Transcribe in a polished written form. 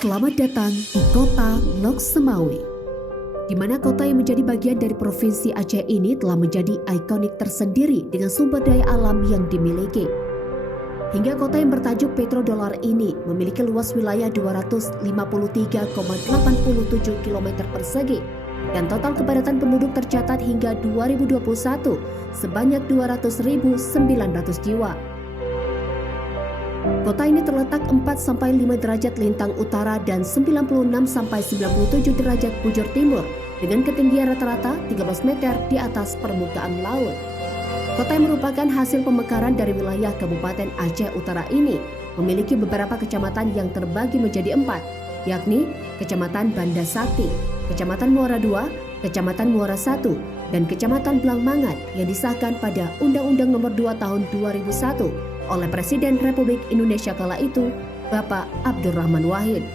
Selamat datang di kota Lok Semawe, di mana kota yang menjadi bagian dari Provinsi Aceh ini telah menjadi ikonik tersendiri dengan sumber daya alam yang dimiliki. Hingga kota yang bertajuk Petrodolar ini memiliki luas wilayah 253,87 km persegi dan total kepadatan penduduk tercatat hingga 2021 sebanyak 200.900 jiwa. Kota ini terletak 4-5 derajat lintang utara dan 96-97 derajat bujur timur dengan ketinggian rata-rata 13 meter di atas permukaan laut. Kota yang merupakan hasil pemekaran dari wilayah Kabupaten Aceh Utara ini memiliki beberapa kecamatan yang terbagi menjadi 4, yakni Kecamatan Banda Sakti, Kecamatan Muara II, Kecamatan Muara I, dan Kecamatan Blangmangat yang disahkan pada Undang-Undang Nomor 2 Tahun 2001 oleh Presiden Republik Indonesia kala itu, Bapak Abdurrahman Wahid.